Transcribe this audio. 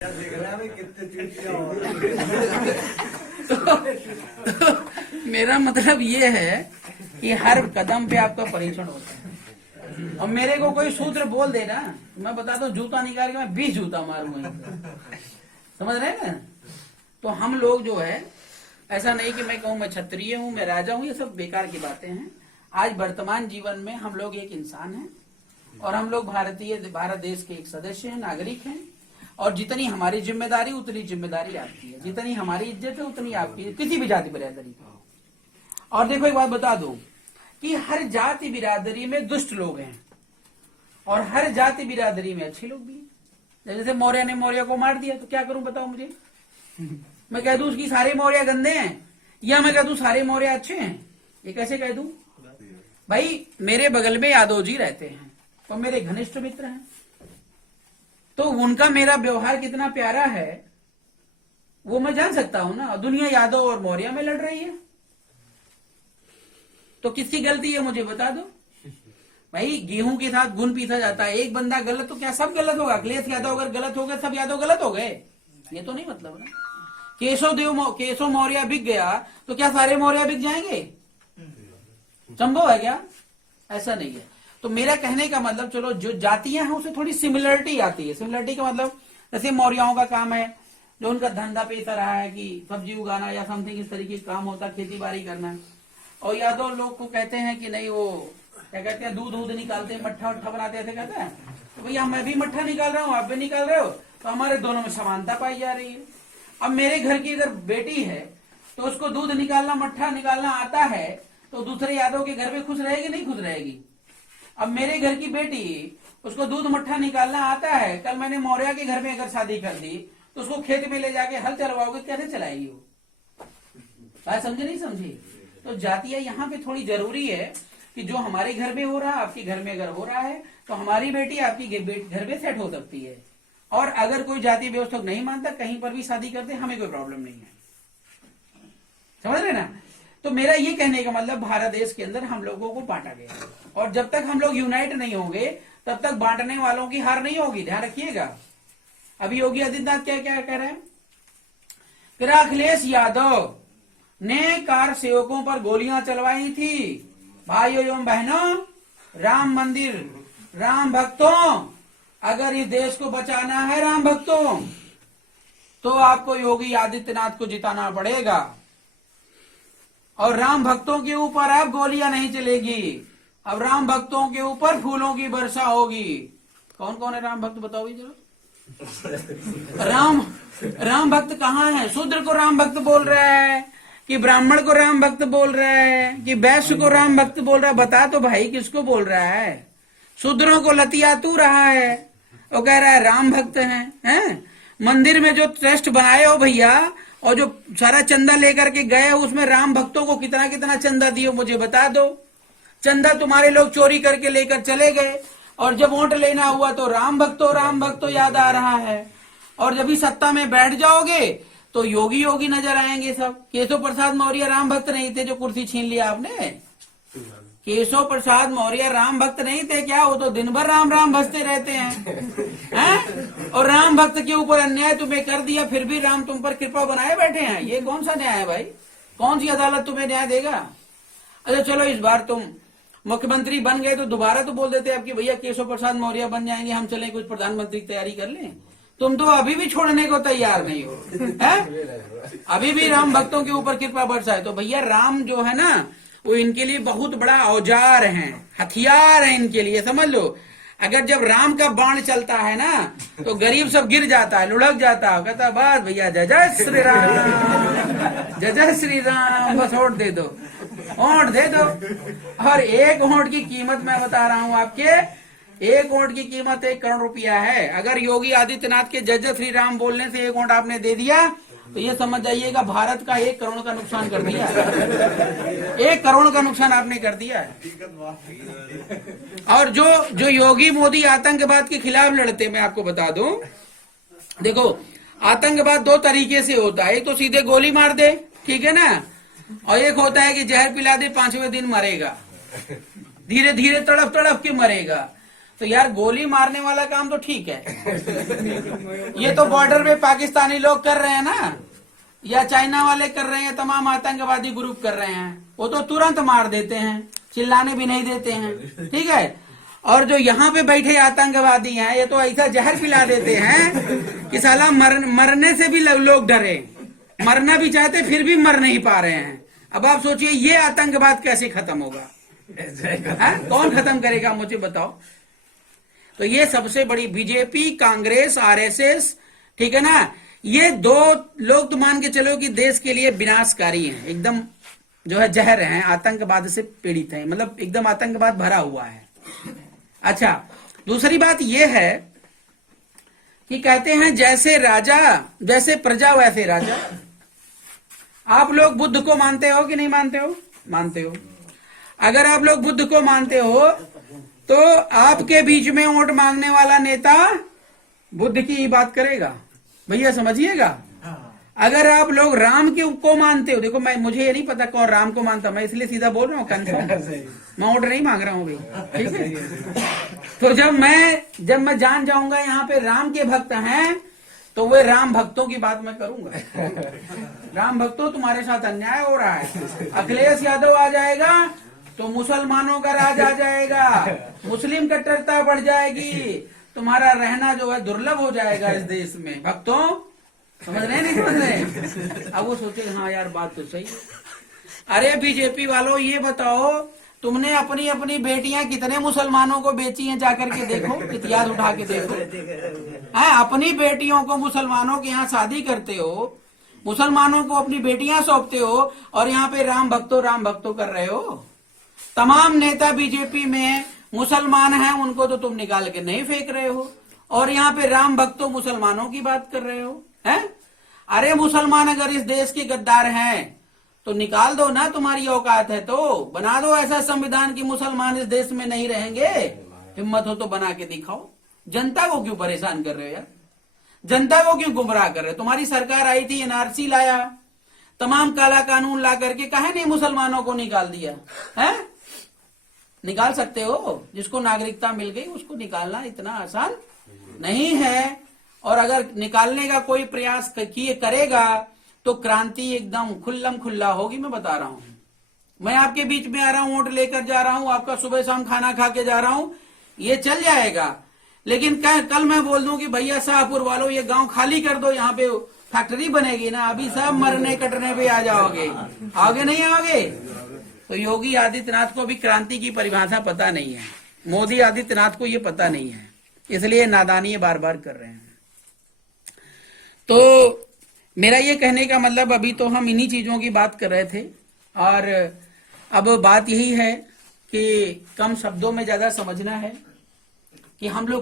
तो मेरा मतलब ये है कि हर कदम पे आपका परीक्षण होता है। और मेरे को कोई सूत्र बोल दे ना, मैं बताता हूँ जूता निकाल के मैं 20 जूता मारूंगा। समझ रहे हैं ना? तो हम लोग जो है, ऐसा नहीं कि मैं कहूँ मैं क्षत्रिय हूँ, मैं राजा हूँ, ये सब बेकार की बातें हैं। आज वर्तमान जीवन में हम लोग एक इंसान हैं और हम लोग भारत देश के एक सदस्य हैं, नागरिक हैं। और जितनी हमारी जिम्मेदारी उतनी जिम्मेदारी आपकी है, जितनी हमारी इज्जत है उतनी आपकी है, किसी भी जाति बिरादरी की। और देखो एक बात बता दो कि हर जाति बिरादरी में दुष्ट लोग हैं और हर जाति बिरादरी में अच्छे लोग भी हैं। जैसे मौर्य ने मौर्य को मार दिया तो क्या करूं बताओ मुझे? मैं कह दूं उसकी सारे मौर्य गंदे हैं या मैं कह दूं सारे मौर्य अच्छे हैं? ये कैसे कह दूं? भाई मेरे बगल में यादव जी रहते हैं तो मेरे घनिष्ठ मित्र हैं, तो उनका मेरा व्यवहार कितना प्यारा है वो मैं जान सकता हूं ना। दुनिया यादव और मौर्य में लड़ रही है तो किसकी गलती है मुझे बता दो। भाई गेहूं के साथ गुण पीसा जाता है, एक बंदा गलत तो क्या सब गलत होगा? अखिलेश यादव अगर गलत हो गए सब यादव गलत हो गए? ये तो नहीं मतलब ना। केशव मौर्य बिक गया तो क्या सारे मौर्य बिक जाएंगे? संभव है क्या? ऐसा नहीं है। तो मेरा कहने का मतलब, चलो जो जातियां हैं उससे थोड़ी सिमिलरिटी आती है। सिमिलरिटी का मतलब जैसे मौर्यों का काम है, जो उनका धंधा पेशा रहा है कि सब्जी उगाना या समथिंग इस तरीके का काम होता है, खेती बाड़ी करना। और यादव लोग को कहते हैं कि नहीं वो क्या कहते हैं, दूध निकालते हैं, मट्ठा वट्ठा बनाते हैं, कहते हैं तो भैया मैं भी मट्ठा निकाल रहा हूँ, आप भी निकाल रहे हो, तो हमारे दोनों में समानता पाई जा रही है। अब मेरे घर की अगर बेटी है तो उसको दूध निकालना मट्ठा निकालना आता है तो दूसरे यादव के घर में खुश रहेगी नहीं खुश रहेगी? अब मेरे घर की बेटी उसको दूध मट्ठा निकालना आता है, कल मैंने मौर्य के घर में अगर शादी कर दी तो उसको खेत में ले जाके हल चलवाओगे, कैसे चलाएगी वो? बात समझे नहीं समझी? तो जातियां यहाँ पे थोड़ी जरूरी है कि जो हमारे घर में हो रहा है आपके घर में अगर हो रहा है तो हमारी बेटी आपकी घर में सेट हो सकती है। और अगर कोई जाति व्यवस्था नहीं मानता कहीं पर भी शादी करते हमें कोई प्रॉब्लम नहीं है। समझ रहे ना? तो मेरा ये कहने का मतलब भारत देश के अंदर हम लोगों को बांटा गया और जब तक हम लोग यूनाइट नहीं होंगे तब तक बांटने वालों की हार नहीं होगी, ध्यान रखिएगा। अभी योगी आदित्यनाथ क्या क्या कह रहे हैं? अखिलेश यादव ने कार सेवकों पर गोलियां चलवाई थी। भाइयों एवं बहनों, राम मंदिर, राम भक्तों, अगर इस देश को बचाना है राम भक्तों तो आपको योगी आदित्यनाथ को जिताना पड़ेगा और राम भक्तों के ऊपर अब गोलियां नहीं चलेगी, अब राम भक्तों के ऊपर फूलों की वर्षा होगी। कौन कौन है राम भक्त बताओ जरा। राम भक्त कहाँ है? शूद्र को राम भक्त बोल रहा है कि ब्राह्मण को राम भक्त बोल रहा है कि वैश्य को राम भक्त बोल रहा है? बता तो भाई किसको बोल रहा है? शूद्रों को लतिया तू रहा है, वो कह रहा है राम भक्त हैं? मंदिर में जो ट्रस्ट बनाए हो भैया और जो सारा चंदा लेकर के गए उसमें राम भक्तों को कितना कितना चंदा दियो मुझे बता दो। चंदा तुम्हारे लोग चोरी करके लेकर चले गए और जब वोट लेना हुआ तो राम भक्तों याद आ रहा है। और जब भी सत्ता में बैठ जाओगे तो योगी नजर आएंगे सब। केशव प्रसाद मौर्य राम भक्त नहीं थे जो कुर्सी छीन लिया आपने? केशव प्रसाद मौर्य राम भक्त नहीं थे क्या? वो तो दिन भर राम राम भजते रहते हैं? और राम भक्त के ऊपर अन्याय तुम्हें कर दिया फिर भी राम तुम पर कृपा बनाए बैठे हैं। ये कौन सा न्याय है भाई? कौन सी अदालत तुम्हें न्याय देगा? अच्छा चलो इस बार तुम मुख्यमंत्री बन गए तो दोबारा तो बोल देते आपकी भैया केशव प्रसाद मौर्य बन जाएंगे, हम चले कुछ प्रधानमंत्री की तैयारी कर लें। तुम तो अभी भी छोड़ने को तैयार नहीं हो है? अभी भी राम भक्तों के ऊपर कृपा बरसाए। तो भैया राम जो है ना वो इनके लिए बहुत बड़ा औजार है, हथियार है इनके लिए, समझ लो। अगर जब राम का बाण चलता है ना तो गरीब सब गिर जाता है, लुढ़क जाता है, कहता बस भैया जय जय श्री राम, जय जय श्री राम, बस वोट दे दो, वोट दे दो। और एक वोट की कीमत मैं बता रहा हूँ आपके, एक वोट की कीमत 1 करोड़ रुपया है। अगर योगी आदित्यनाथ के जय जय श्री राम बोलने से 1 वोट आपने दे दिया तो ये समझ जाइएगा भारत का 1 करोड़ का नुकसान कर दिया। 1 करोड़ का नुकसान आपने कर दिया है। और जो योगी मोदी आतंकवाद के खिलाफ लड़ते, मैं आपको बता दूं, देखो आतंकवाद 2 तरीके से होता है। एक तो सीधे गोली मार दे, ठीक है ना, और एक होता है कि जहर पिला दे 5वें दिन मरेगा, धीरे धीरे तड़प तड़प के मरेगा। तो यार गोली मारने वाला काम तो ठीक है, ये तो बॉर्डर पे पाकिस्तानी लोग कर रहे हैं ना, या चाइना वाले कर रहे हैं, तमाम आतंकवादी ग्रुप कर रहे हैं, वो तो तुरंत मार देते हैं, चिल्लाने भी नहीं देते हैं, ठीक है। और जो यहाँ पे बैठे आतंकवादी हैं, ये तो ऐसा जहर पिला देते हैं कि साला मरने से भी लोग डरे, मरना भी चाहते फिर भी मर नहीं पा रहे हैं। अब आप सोचिए ये आतंकवाद कैसे खत्म होगा, कौन खत्म करेगा, मुझे बताओ। तो ये सबसे बड़ी बीजेपी, कांग्रेस, आरएसएस, ठीक है ना, ये दो लोग तो मान के चलो कि देश के लिए विनाशकारी हैं, एकदम जो है जहर हैं, आतंकवाद से पीड़ित हैं, मतलब एकदम आतंकवाद भरा हुआ है। अच्छा, दूसरी बात यह है कि कहते हैं जैसे राजा जैसे प्रजा वैसे राजा। आप लोग बुद्ध को मानते हो कि नहीं मानते हो? मानते हो। अगर आप लोग बुद्ध को मानते हो तो आपके बीच में वोट मांगने वाला नेता बुद्ध की ही बात करेगा, भैया समझिएगा। अगर आप लोग राम को मानते हो, देखो मुझे ये नहीं पता कौन राम को मानता, मैं इसलिए सीधा बोल रहा हूँ, कंफर्म मैं वोट नहीं मांग रहा हूँ भाई, ठीक है। तो जब मैं जान जाऊंगा यहाँ पे राम के भक्त हैं, तो वे राम भक्तों की बात मैं करूंगा। राम भक्तों, तुम्हारे साथ अन्याय हो रहा है। अखिलेश यादव आ जाएगा तो मुसलमानों का राज आ जाएगा, मुस्लिम कट्टरता बढ़ जाएगी, तुम्हारा रहना जो है दुर्लभ हो जाएगा इस देश में। भक्तों समझ रहे नहीं समझ रहे? अब वो सोचे हाँ यार बात तो सही है। अरे बीजेपी वालों ये बताओ, तुमने अपनी अपनी बेटियां कितने मुसलमानों को बेची हैं, जाकर के देखो, इतिहास उठा के देखो। है अपनी बेटियों को मुसलमानों के यहाँ शादी करते हो, मुसलमानों को अपनी बेटियां सौंपते हो, और यहाँ पे राम भक्तों कर रहे हो। तमाम नेता बीजेपी में मुसलमान हैं, उनको तो तुम निकाल के नहीं फेंक रहे हो, और यहाँ पे राम भक्तों मुसलमानों की बात कर रहे हो, हैं? अरे मुसलमान अगर इस देश के गद्दार हैं तो निकाल दो ना, तुम्हारी औकात है तो बना दो ऐसा संविधान कि मुसलमान इस देश में नहीं रहेंगे। हिम्मत हो तो बना के दिखाओ। जनता को क्यों परेशान कर रहे हो यार? जनता को क्यों गुमराह कर रहे हो? तुम्हारी सरकार आई थी, एनआरसी लाया, तमाम काला कानून ला करके, कहे नहीं मुसलमानों को निकाल दिया है? निकाल सकते हो, जिसको नागरिकता मिल गई उसको निकालना इतना आसान नहीं है। और अगर निकालने का कोई प्रयास करेगा तो क्रांति एकदम खुल्लम खुल्ला होगी, मैं बता रहा हूं। मैं आपके बीच में आ रहा हूं, वोट लेकर जा रहा हूं, आपका सुबह शाम खाना खा के जा रहा हूं, ये चल जाएगा। लेकिन कल मैं बोल दूं कि भैया शाहपुर वालों ये गांव खाली कर दो, यहाँ पे फैक्ट्री बनेगी ना, अभी सब मरने कटने पे आ जाओगे, आगे नहीं आओगे। तो योगी आदित्यनाथ को भी क्रांति की परिभाषा पता नहीं है, मोदी आदित्यनाथ को ये पता नहीं है, इसलिए नादानी बार बार कर रहे हैं। तो मेरा ये कहने का मतलब, अभी तो हम इन्हीं चीजों की बात कर रहे थे, और अब बात यही है कि कम शब्दों में ज्यादा समझना है कि हम लोग